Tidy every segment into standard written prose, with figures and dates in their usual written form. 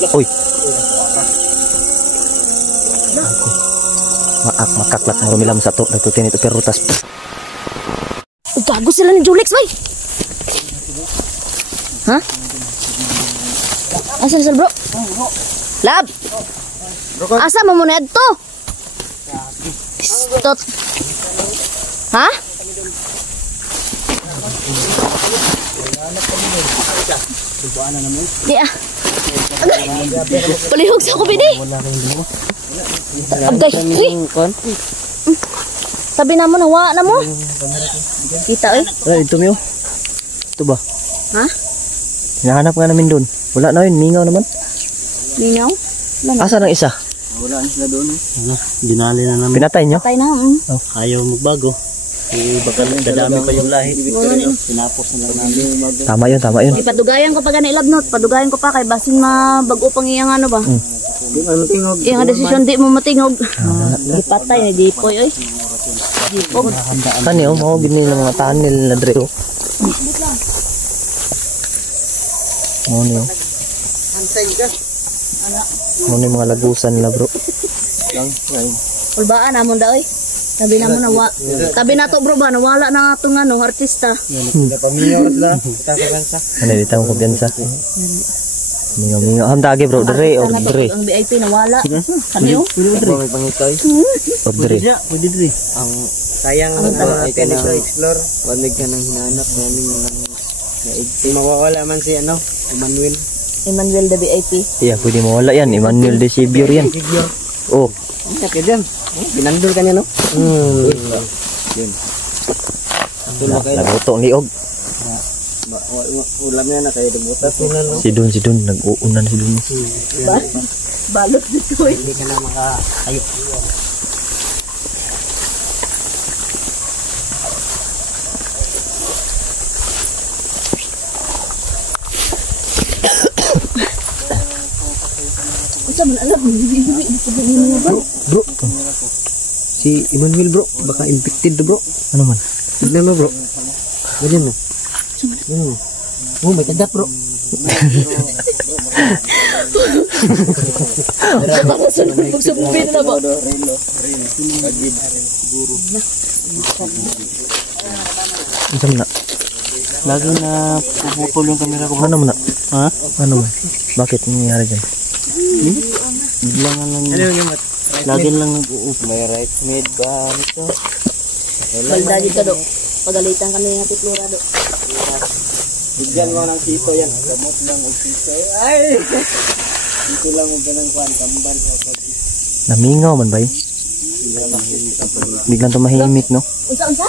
Uy. Makaklat ng rumilam sa to. Natutin ito perutas. Gago sila ni Julex, bay. Ha? Asa sila, bro? Lab. Asa mo muna ito? Stot. Ha? Di ah. Palihog sa kubi di. Abday. Tabi na mo, nawa na mo. Kita eh. Ay, ito mo. Ito ba? Ha? Hinahanap nga namin doon. Wala na yun, mingaw naman. Mingaw? Asa ng isa? Wala na sila doon. Dinali na namin. Pinatay nyo? Patay na. Ayaw magbago. Bakal dadami pa yung lahi. Pinapos na lang namin. Tama yun, tama yun. Ipadugayan ko pa gana ilabnot. Padugayan ko pa kay basin mabago pang iyang ano ba? Iyang desisyon di mo matingog. Ipatay na dipoy oy. Dipog. Kani oh, mga binili ng mga tanil na dre oh. Ano yun? Ano yung mga lagusan nila bro? Ulbaan namon da oy. Tabi na mo nawa. Tabi na to bro ba nawala na atong ano artista. Pamiyor sila. Tatagansa. Ano dito ang kumpiyansa? Mingaw. Hamdagi bro, dre or dre. Ang VIP nawala. Kaniyo? May pangitay. Or dre. Pwede dre. Ang sayang natin ito explore. Wanig ka nang hinahanap namin ng mawawala man si ano, Emmanuel the VIP. Yeah, pwede mo wala yan. Emmanuel de Sibior yan. Oh. Kapit yan. Pinandol ka niya no? Yun. Naguto ang liog. Ulam niya na kayo nagbutas. Si Don, nag-uunan si Don. Balot dito eh. Hindi ka na makakayo. Unsa man alam ni Bro. Si Emmanuel bro, baka infected to bro. Ano man? Tignan mo bro. Ganyan mo. Oh, may kagat bro. Magsubin na ba? Ano man na? Lagi na puputol yung kamera ko. Ano man na? Ha? Ano man? Bakit nangyayari dyan? Biglangan lang. Ano yung mat? Lagi lang nag-uuf. May right mid ba nito? Balda dito do. Pagalitan ka na yung tiplura do. Bigyan mo ng sito yan. Gamot lang ang sito. Ay! Dito lang mo ganang kwan. Tamban sa pag... Namingaw man ba yun? Biglang tumahimik no? Unsa? Unsa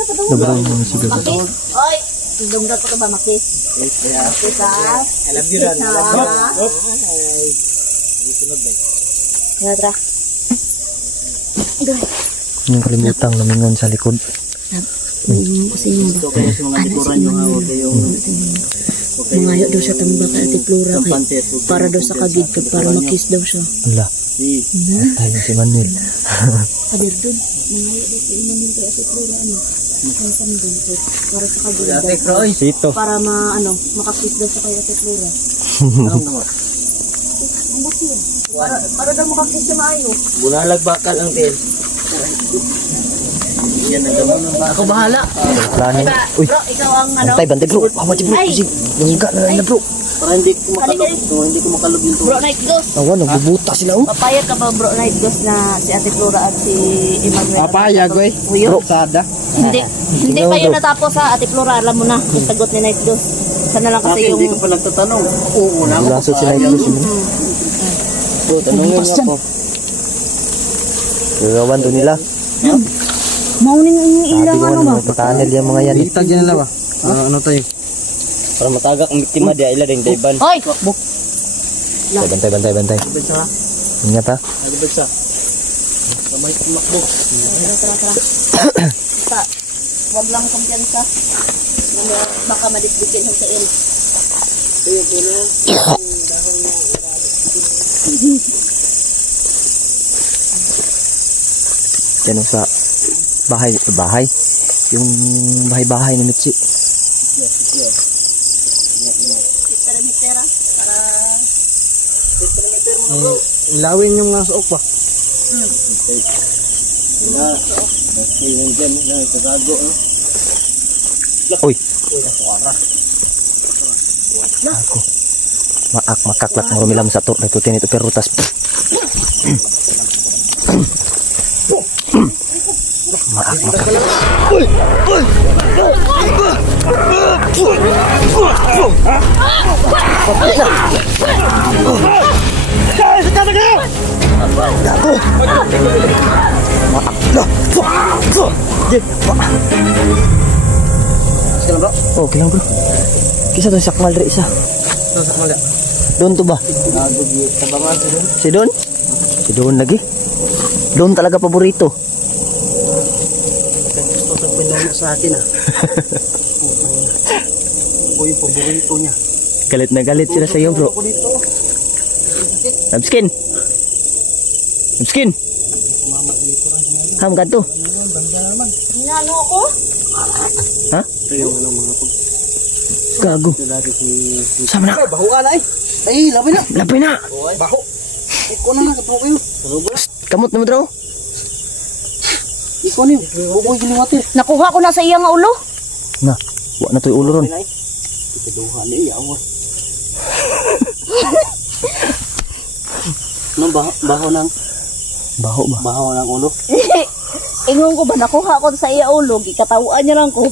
ka daw? Sobrang sigaw. Makis? Oy! Dunggat pa ka ba makis? Kisas? I love you dan. I love you. Ay. Sunod ba? Kaya tra. Yung kalimutang namingon sa likod. Kasi yung Mga likuran yung hawag yung... mangayo daw siya tambak at tiplura kay para daw sa kagid kag para makis daw siya. Ala. Tayo si Manuel. Kadir dun. Mangayo daw si Emmanuel kay at tiplura ano. Ang sandal para sa kagid daw. Sito. Para makakis daw sa kay at tiplura. Para daw makakis siya maayo. Bulalag bakal ang tail. Yan ang gamon ng baka. Ako bahala. Plano. Uy. Bro, ikaw ang ano. Bantay bro. Hawa bro. Kasi lungga na bro. Para hindi ko makalog yung Bro Night Ghost. Awan, nagbubuta sila oh. Papayag ka ba Bro Night Ghost na si Ate Flora at si Emmanuel? Papayag eh. Bro. Sada. Hindi pa yun natapos ha Ate Flora. Alam mo na yung sagot ni Night Ghost. Sana lang kasi yung... Hindi ko pa nagtatanong. Oo na ako. Lasot si Night Ghost. So, tanongin niya po. Gagawan to nila. Maunin yung ilang ano ba? Patanil yung mga yan. Itag yan nila ba? Ano tayo? Para matagak ang biktima dia ila ding dayban. Hoy! Bantay. Ingat ha. Nagbagsa. Kamay tumakbo. Basta, wag lang kumpiyansa. Baka madisbitin yung sa il. Yan sa bahay. Yung bahay ni Mitsi. Mitera para Ilawin yung mga suok pa. Yan dyan, nagkagago. Uy. Ako. Makaklat ng rumilam sa to. Nagtutin ito perutas. Makaklat. Uy! Uy! Oh, kilang bro. Kisa to sakmal dre isa. Sakmal ya. Don to ba? Tabangan si Don. Si Don? Si Don lagi. Don talaga paborito. Gusto sa pinunod sa akin ah. Ako yung paborito niya. Galit na galit sila sa iyo, bro. Namskin. Namskin. Ham ka to. Inano ako? Ha? Ito yung ano mga pag... Gago. Sama na. Bahuan na eh. Ay, labi na. Labi na. Baho. Iko na nga, kabaho kayo. Kamot na mo, bro. Iko na yun. Bukoy giliwatir. Nakuha ko na sa iyang ulo. Na, wa na to yung ulo ron. Ikaduha na eh, awa. Ano, baho ng... Baho ba? Baho ng ulo. Ingon ko ba, nakuha ko sa iya ulo, ikatawaan niya lang ko.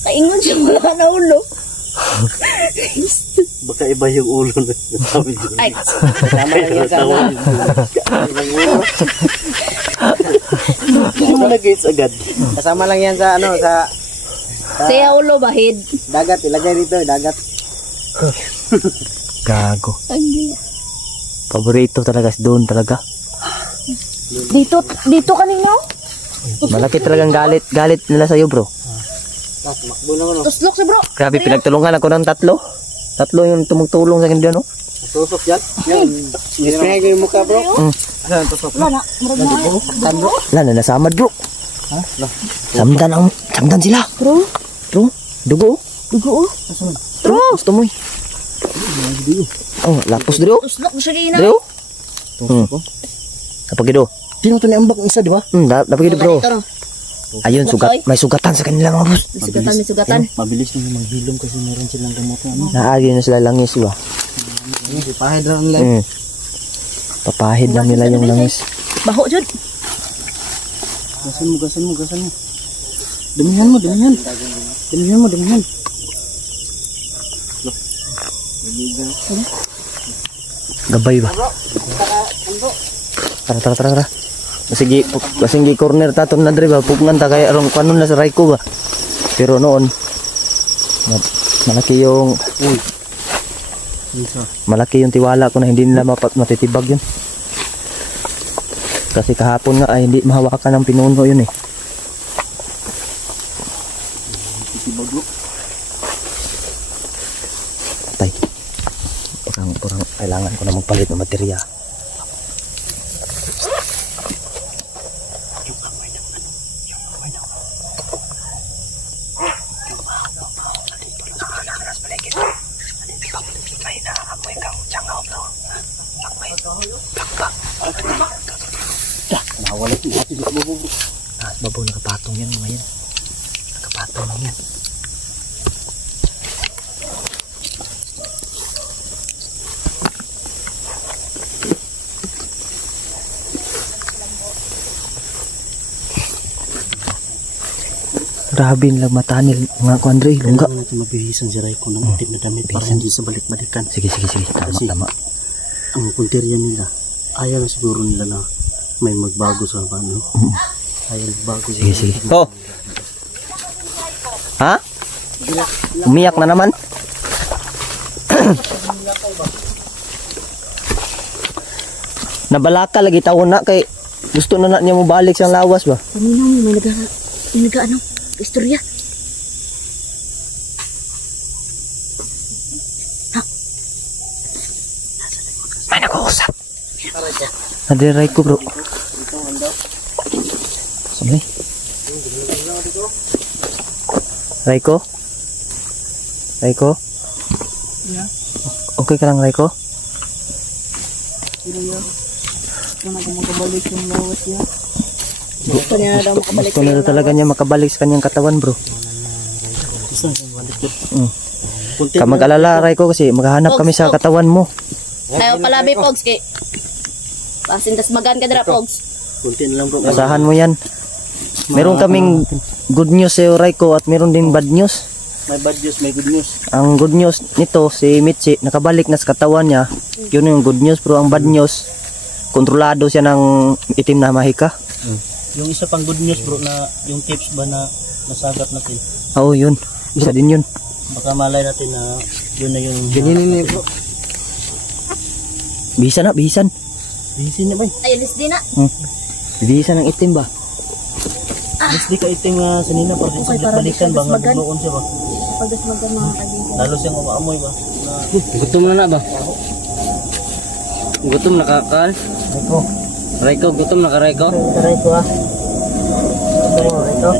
Kaingon siya wala na ulo. Baka iba yung ulo na sabi ko. Ay, Sama lang yan sa ulo. Hindi mo na-gates agad. Kasama lang yan sa ano, sa sa iya ulo, bahid. dagat. Ilagay dito, dagat. Gago. Ay, Paborito talaga si Don talaga. dito kanina. Malaki talagang galit nila sa iyo, bro. Makbo naman o. Tuslok si bro. Grabe, pinagtulungan ako ng tatlo. Tatlo yung tumutulong sa akin dyan, no? Tusok yan. Yan. Nispray ko yung mukha, bro. Saan tusok? Wala na, marag na. Bro? Wala na nasamad, bro. Ha? Samdan sila. Bro, Bro, dugo. dugo. Bro, gusto mo eh. Oh, lapos, bro. Tuslok na siya kina. Bro. Napagido. Sino ito niambak ang isa, di ba? Napagido, bro. Ayun, may sugatan sa kanila, mga boss. May sugatan. Mabilis na maghilom kasi meron silang gamot na ano. Naagi na sila langis, ba? Pahid lang nila. Papahid lang nila yung langis. Baho, Jud. Gasan mo. Damihan mo. Gabay ba? Tara. Sige corner taton na dre ba? Pupungan ta kaya arong kanon na sa Raiko ba? Pero noon, malaki yung tiwala ko na hindi nila matitibag yun. Kasi kahapon nga ay hindi mahawakan ng pinuno yun eh. Tay, parang kailangan ko na magpalit ng materiya. Babaw, nakapatong yan mga yan. Nakapatong lang yan. Grabe nilang matanil mga Andre, lungga. Kailangan natin mabihisan si Raiko ng itim na damit para hindi sa balik-balikan. Sige. Tama. Ang punteriya nila, ayaw na siguro nila na may magbago sa ano. Ayaw magbago. Sige. Oh! Ha? Umiyak na naman? Nabalaka lagi taon na kay gusto na niya mo balik sa lawas ba? Kanina may naga ano, istorya. May nag-uusap. Nadiray ko, bro. Sige. Raiko? Okay ka lang, Raiko? Gusto niya na daw makabalik. Gusto na talaga niya makabalik sa kanyang katawan, bro. Ka mag-alala, Raiko, kasi maghahanap kami sa katawan mo. Ayaw palabi, Pogs. Kay pasindas magan ka dira, Pogs. Kunti na lang bro. Asahan mo yan. Meron kaming good news sa'yo, Raiko, at meron din bad news. May bad news, may good news. Ang good news nito, si Mitzi, nakabalik na sa katawan niya. Yun yung good news, pero ang bad news, kontrolado siya ng itim na mahika. Yung isa pang good news bro na yung tips ba na nasagap natin. Oo, yun. Isa din yun. Baka malay natin na yun na yung ganinin bro. Bihisan na, bihisan. Bihisin na ba? Ay, alis din na. Bihisan ng itim ba? Mas di ka iting sanina para din sa balikan ba nga bugloon siya ba? Pagdas magan mga kaibigan. Lalo siyang umaamoy ba? Gutom na ba? Gutom na kakal? Raiko, gutom na ka Raiko? Raiko ah. Raiko.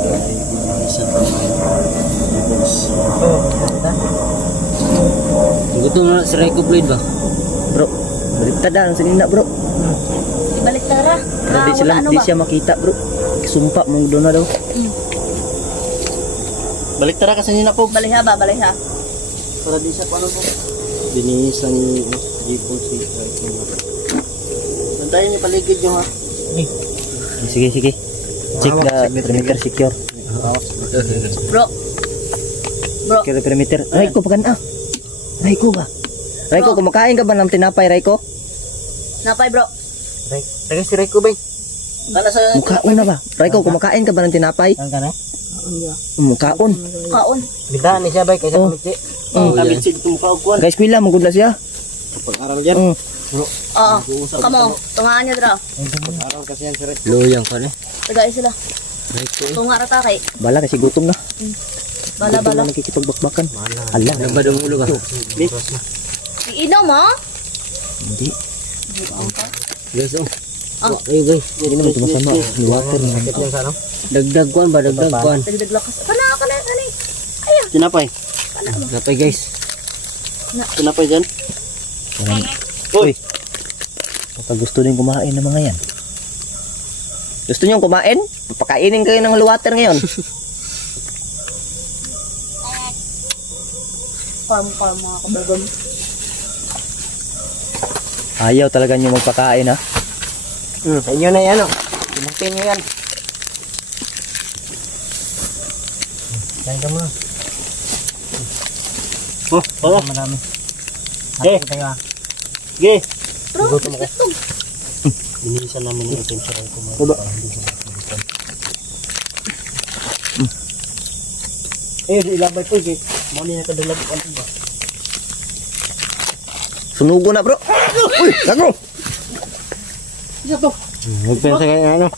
Gutom na si Raiko Blade ba? Bro, baliktad na sa nina, bro. Ibalik tara. Di sila, Wala ano di ba? siya makita, bro. Sumpa mong doon na daw. Balik tara kasi nina po. Baliha ba? Baliha. Para di siya paano po. Binihisan ni Jeepon si Raiko. Bantayan niyo paligid yung ha. Sige, sige. Check the perimeter secure. Bro. Bro. Secure the perimeter. Raiko, pagan ah. Raiko ba? Raiko, kumakain ka ba ng tinapay, Raiko? Napay, bro. Taga si Raiko ba? Kana sa Mukhaon na ba? Raiko, kumakain ka ba ng tinapay? Kan kana? Mukhaon. Kaon. Bidaan ni siya ba kaysa kamitsi? Kamitsi dito mukha og kuan. Guys, kuila, magudla siya. Pag-aral diyan. Oo. Kamo. Tungaan niya dra. Pag-aral kasi yan si Raiko. Luyang ka ni. Tagay sila. Tunga rata kay. Bala kasi gutom na. Bala Gutom bala. na nakikipagbakbakan. Ala. Ano ba ulo ba? Iinom mo? Hindi. Guys, oh. Ah. Ay guys, Hindi naman tumasama. Ni water na. Sakit yan sa ano? dagdag kuan ba? Dagdag kuan. Dagdag lakas. Kana. Tinapay. Napay guys. Tinapay diyan. Uy. Baka gusto din kumain ng mga yan. Gusto niyo kumain? Pakainin kayo ng water ngayon. Farm mga kabagon. Ayaw talaga niyo magpakain, ha? Sa inyo na yan oh. Imutin niyo yan. Kain ka muna. Oh, wala. Marami. Ge. Bro, ito. Binihisan namin yung item sa Raiko. Ilabay po, Ge. Mau niya nakadalag ko ano ba? Sunugo na, bro. Uy, lago. Isa to. Huwag pa sa kanya ano.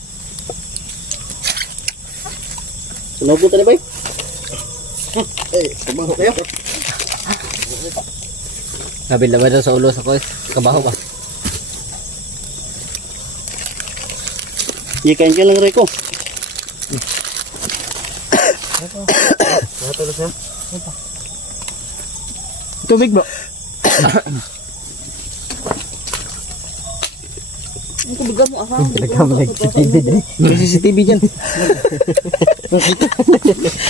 Sunog ko tali ba? Tabang ko kayo. Nabil na ba daw sa ulo sa ko? Kabaho ba? Ikain ka lang Raiko. Tubig bro. Ang kubigan mo aha. May CCTV dyan.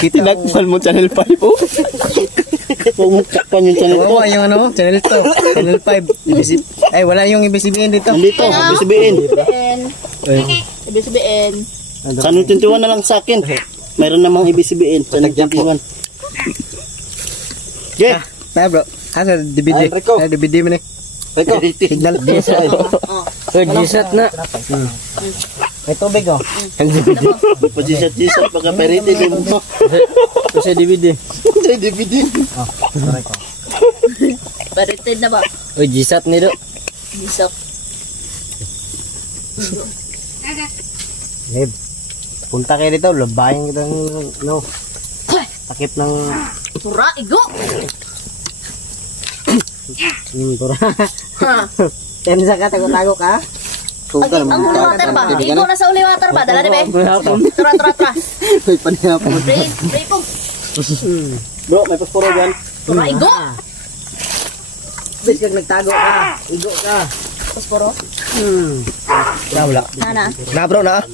Tinakpan mo channel 5 po. Huwag mo takpan yung channel 2. Oo, yung ano, channel 2, channel 5. Ay, wala yung ibig-sabihin dito. Nandito, sabihin. Ibig-sabihin. Channel 21 na lang sa akin. Mayroon namang ibig-sabihin. Channel 21. Okay. Tayo bro, asa DVD? Ay, Rico. DVD mo na. Rico, signal. Good, gisat na. May tubig oh. Pag-gisat-gisat, baka perite din mo. Sa DVD. Sa DVD. Parited na ba? Uy, gisat ni do. Bisok. Neb, punta kayo dito. Labayan kita ng, no, takip ng Tura, igo! tura. Ha? Tensa ka, tago-tago ka. Ang uli water ba? Igo na sa uli water ba? Dala di ba? Tura. May panihapon. Pray po. Bro, may pasporo dyan. Tura, igo! Bis kag nagtago ka. Igo ka. Posporo. Na wala. Nana. Na bro na.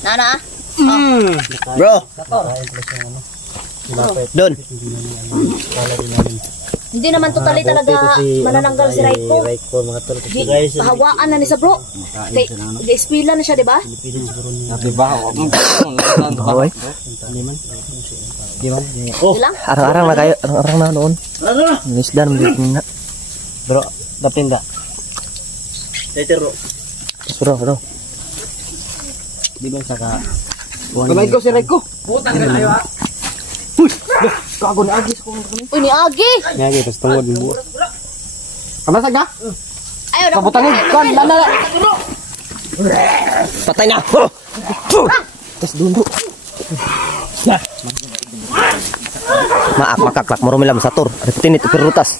Nana. Bro. Doon. Hindi naman totally talaga manananggal si Raiko. mga tol. Hawaan na ni sa bro. Di-espila na siya, di ba? Oy. Oh. Lang? Arang-arang na kayo. Arang-arang na noon. Nisdan mo na. Bro, dapinda. Bro. Di ba saka Kamay ko si Raiko. Uy, ni Agi! Ngagi tas tungod mo. Kabasag na? Ayaw na. Kabutangin. Kan, lana. Patay na. Tas dundo. Maak makaklak mo rumilam sa tur. Retinit perutas.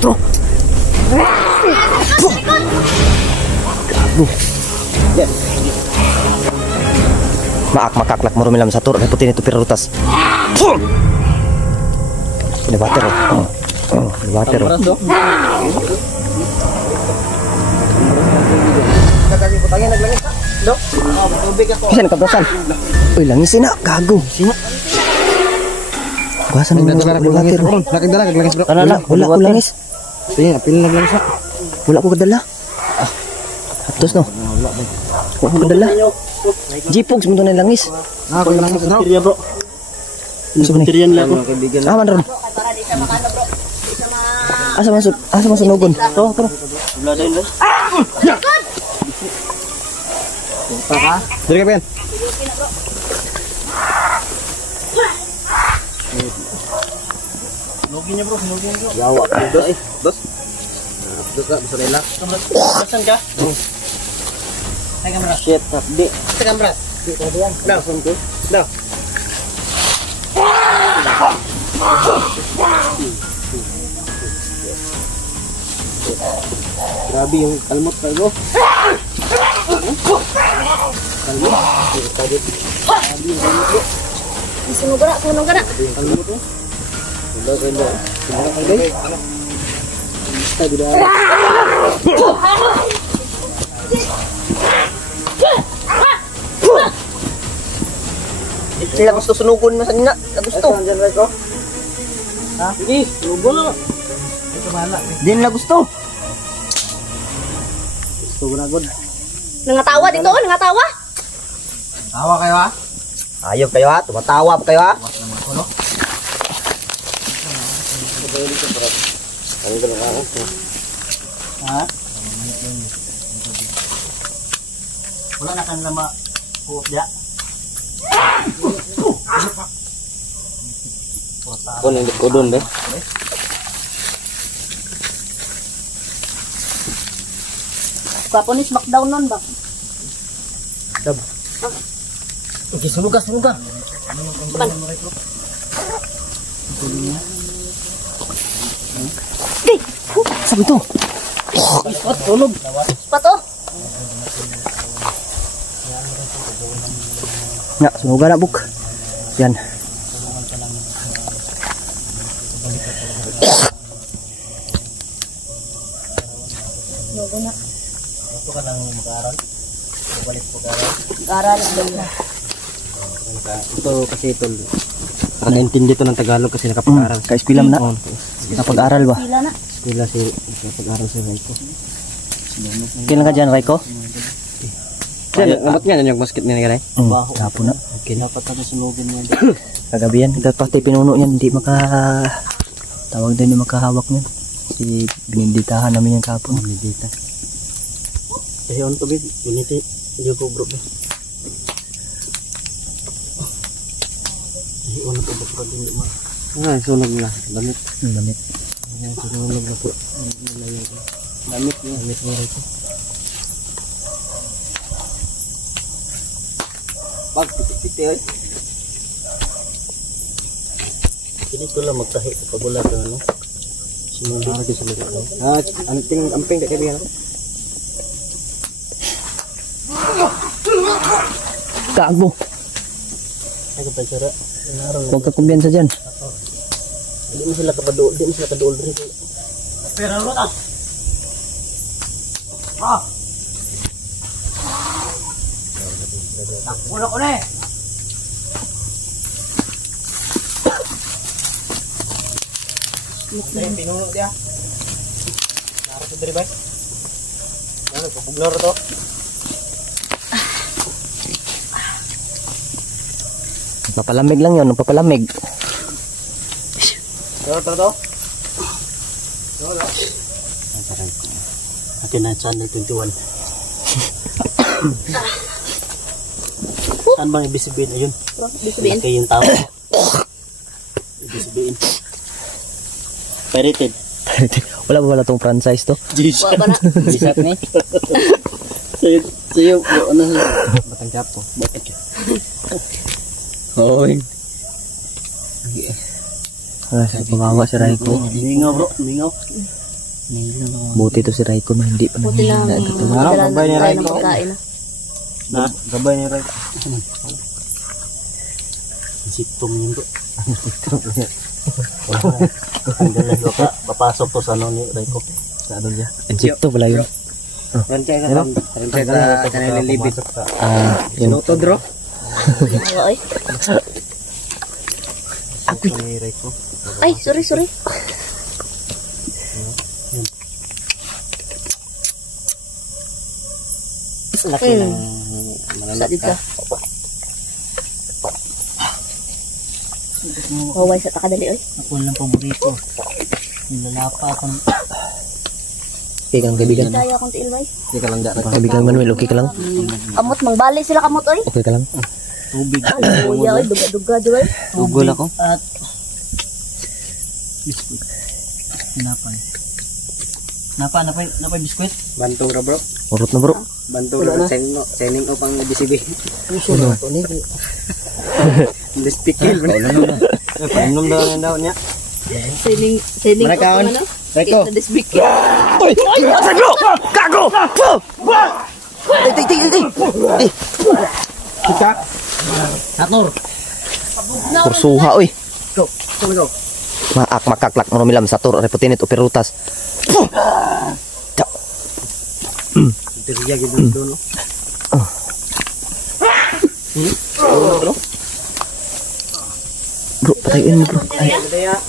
Tro. Maak makaklak mo rumilam sa tur. Retinit perutas. Ini water. Ini water. Bisa nakabrasan. Uy, langisin na. Gago. Kuhasan mo ng water. Lakang dala, kaglangis bro. Wala ko langis. Tingin, apil na lang siya. Wala ko kadala. Hatos no. Wala ko kadala. Jipogs mo na langis. Ako lang bro. bro. Gusto mo ni? lang ako. Man ron. Para di siya makano bro. Di siya Asa masunugon. To, tara. Wala din ba? Dari ka pen. Yawa ko dos. Dos ka, bisa relak. Saan ka? Ay kamera. Shit, di. Sa kamera. Dah, sunko. Dah. Grabe yung kalmot pa go. Sunog ka na. Kalmot mo. Udah ganda. Sunog ka dai. Basta gida. Sila gusto sunugon mo sa nina. Gusto. Andiyan ra ko. Ha? Sige, lubo na. Ito bala. Di nila gusto. Gusto ko na god. Nangatawa dito, nangatawa. Tawa kayo ha? Ayaw kayo ha. Tumatawa pa kayo ha. Ha? Wala na kan lama po dia. Kon hindi ko doon be. Kapo ni smackdown nun ba? Okay, sunuga. Sabi to. Tulog. Pato. Ya, sunuga na buk. Yan. Ito ka nang mag-aaral. Balik po ka-aaral. Aral ba? Ito kasi ito. Nakakaintindi ito ng Tagalog kasi nakapag-aaral. Kaispilam na. Napag-aral ba? Pila na. Sila si nakapag-aaral si Raiko. Kailan ka dyan, Raiko? Namat nga yung basket niya nagay. Tapo na. Okay. Dapat kami sunugin niya. Kagabi yan. Pati pinuno yan. Hindi tawag din yung makahawak niyan. Si bininditahan namin yung kapon. Binindita. Kasi on to be, unity. Hindi ko bro. Ay, on to bro. Hindi mo. Sunog na. Damit. Damit. Sunog na po. Damit niya. Damit mo rin ito. Pag-piti-piti ay. Hindi ko lang magtahi sa pagulat na ano. Sinulang natin sa lugar. Anting amping tak kaya ako. Gago. Ay, kapansara. Huwag ka kumbiyansa dyan. Di mo sila kapaduol rin. Pero ano ta? Takbo ko na eh. Pinunod dia. Naro sa diri bay. Ano pabuglar to? Papalamig lang yun, papalamig. To. Akin na channel 21. Saan bang ibig sabihin? Ayun. Laki yung tao. Ibig sabihin. Pirated. Wala tong franchise to. Jesus. Wala na. Bisat ni. Sayo, ano na? Batanggap po. Bakit? Oy. Pamawa si Raiko. Mingaw bro, mingaw. Buti to si Raiko na hindi pa Buti lang. Gabay ni Raiko. Na. Gabay ni Raiko. Sitong yun bro. Ang galas ka, papasok to sa ano ni Raiko. Sa ano niya? Insekto pala yun. Rancay ka kanila libit. Yun. Luto bro. Ay. Ni Raiko. Ay, sorry. Laki ng Sa dito. Huwag sa takadali, oy. Ako lang paborito. Nilalapa ako. Okay kang kaibigan. Daya akong tiil, bay. Hindi ka lang daan. Kaibigan Manuel, okay ka lang? Kamot, mangbali sila kamot, oy. Okay ka lang? Tubig. Kuya, oy. Duga-duga, oy. Ugol ako. At biskuit. Napay. Napay biskuit. Bantong ra bro. Urot na bro. Bantong ra sending ko pang BCB. Ano? Listikil. Painom daw niya. Sending ko Marakaon. ano? Raiko. Sa disbik. Oy! Gago! Gago! Ay! Kita. Ator. Kursuha, oy. Go. Makaklak mo milam sa tur reputinit o perutas. Teriya gitu dulu. Bro, patayin mo bro. Ay,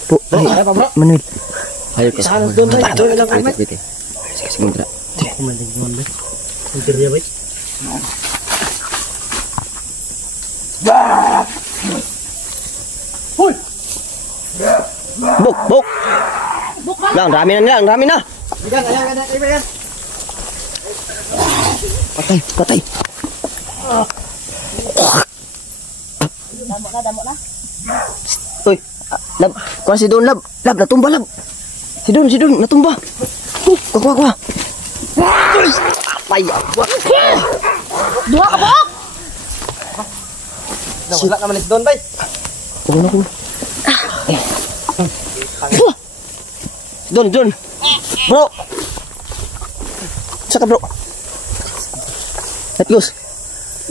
bro, ay, Apa bro? Manuel. Ayo ke Sana doon ba? Doon lang kami. Sige, Indra. Kumalingon ba? Teriya ba? Hoy! Buk. Lang, rami na. Ikan. Patay. Damo na. Uy, lab, kuha si Don, lab, natumba, lab. Si Don, natumba. Kuha. Uy, apay, awak. Duha ka, bok! Wala naman si Don bay. Kuha na. Don. Bro. Saka bro. Let's go.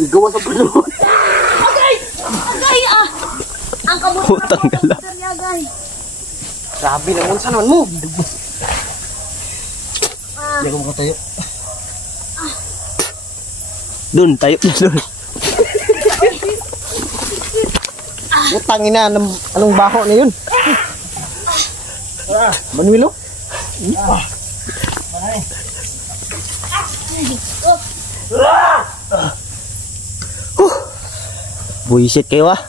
Gawa sa pulo. Agay, ah! Ang kamot na Putang gala. agay. Grabe naman sa naman mo. Hindi ako makatayo. Don, tayo na Don. Utang ina, anong baho na yun? Manuelo? Buisit kayo ah.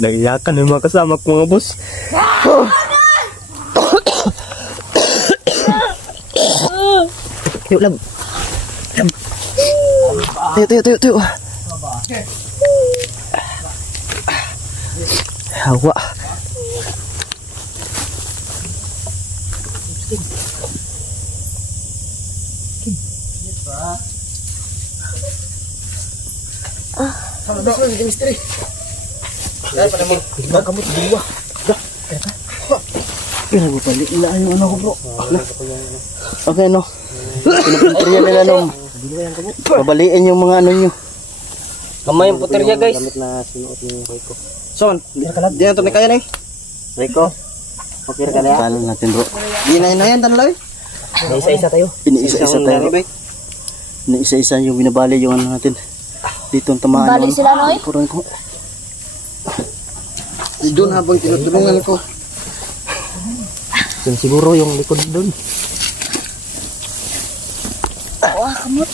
Naiyakan ng mga kasama ko mga boss. Tayo lab. Tayo. Hawa. Sama bro, hindi misteri. Dahil pa naman, kamot dua. Pero pali, ilaan yung ano ko bro. Okay no. Pinupunteriya nila nung babaliin yung mga ano nyo. Kamay yung puterya guys. Damit na sinuot ni Rico. Son, di na ito na kaya na eh. Rico, okay ka na yan? Kala natin bro. Di na hinayan tanloy. May isa-isa tayo. Piniisa-isa tayo. Piniisa-isa yung binabali yung ano natin. Dito ang tamaan. Bali sila no eh. Kurang ko. Doon habang tinutulungan ko. Yung siguro yung likod doon. Wah, kamot.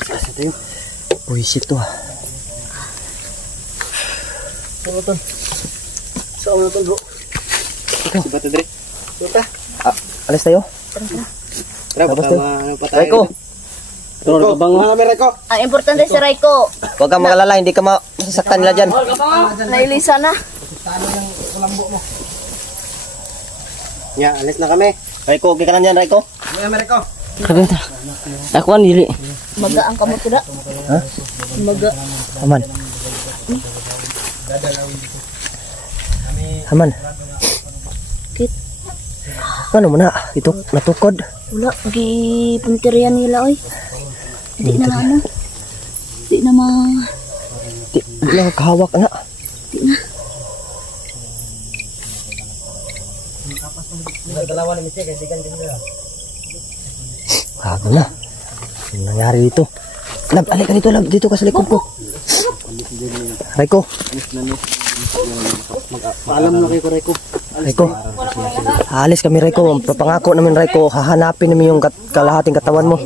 Isa tayo. Buisit to ah. Saan na ito bro? Si Bata Dre. Suta. Alis tayo. Tara, Tapos baka to. patay. Raiko. Raiko, bango kami Raiko. Ang importante si Raiko. Huwag kang magalala. Hindi ka masasaktan nila dyan. Nailisa na. Ya, alis na kami. Raiko, okay ka lang dyan Raiko? Iya, Raiko. Ako ang dili. Maga ang kamot ko da. Ha? Maga. Aman. Aman. Kit. Ano mo na? Ito, natukod. Wala. Gipunteriya nila oy. Di na ano. Di na ma... Di lang kahawak na. Di na. Hago na. Ano nangyari dito? Lab, alay ka dito, Lab. Dito ka sa likod ko. Raiko. Paalam na kayo ko Raiko. Raiko. Alis kami, Raiko. Papangako namin, Raiko. Hahanapin namin yung kalahating katawan mo.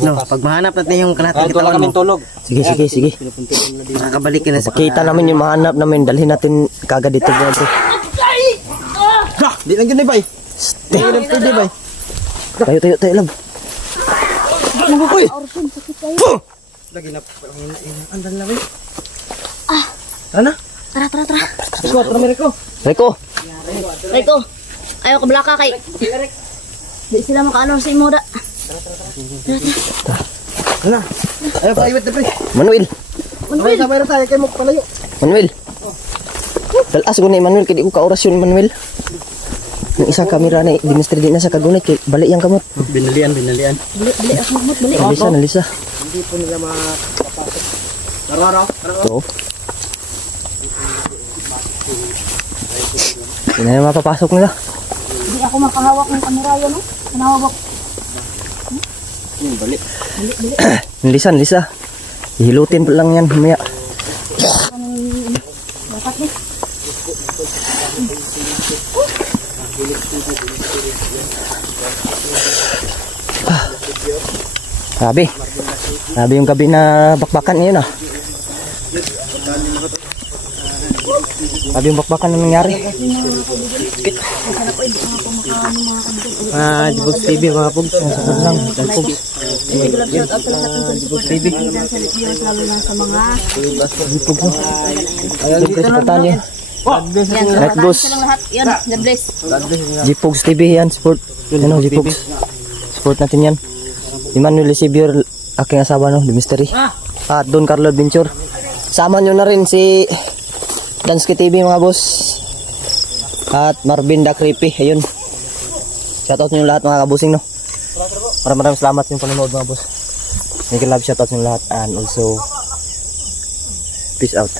No, pag mahanap natin yung kalahating katawan mo. Tulog. Sige, sige, sige. Makakabalik ka na sa... Pakita namin yung mahanap namin. Dalhin natin kagad dito. Di lang yun bay. Di lang pwede bay. Tayo, tayo, tayo, Lab. Uy! Lagi na. Andal na bay. Tara, tara, tara. Suot na Raiko. Raiko. Raiko. Ayaw ka blaka kay. Di sila makaano sa imo da. Ano? Ayaw pa iwit na pre. Manuel. Manuel. Sabay na tayo kayo mo palayo. Manuel. Dalas ko na Manuel. Kaya di ko ka-orasyon Manuel. Yung isang kamera na dinistri din na sa kagunit. Kaya balik yung kamot. Binalian. Bali ako kamot, bali. Nalisa, nalisa. Hindi po nila makapasok. Araw. Ito. Hindi na mapapasok nila. Di ako makahawak ng kamera yan, no? Manawag. Balik. Nalisa, nalisa. Hihilutin pa lang yan. Mamaya. Dapat ni. Grabe. Grabe yung gabi na bakbakan yun ah. Grabe yung bakbakan na nangyari. Dibugs TV mga pugs. Lang. Dibugs TV. Lalo na sa mga... Dipog mo. Dipog kasi patan yun. Yan, Right, salamat boss. sa lahat. Yan, God bless. Jipogs TV yan. Support. Ano, Jipogs. Support natin yan. Emmanuel Receiver, aking asawa no, The Mystery. At Don Carlo Adventure. Sama nyo na rin si Dansky TV mga boss. At Marvin Da Creepy. Ayun. Shoutout nyo lahat mga kabusing no. Maraming salamat yung panonood mga boss. Thank you love, shoutout nyo lahat. And also, peace out.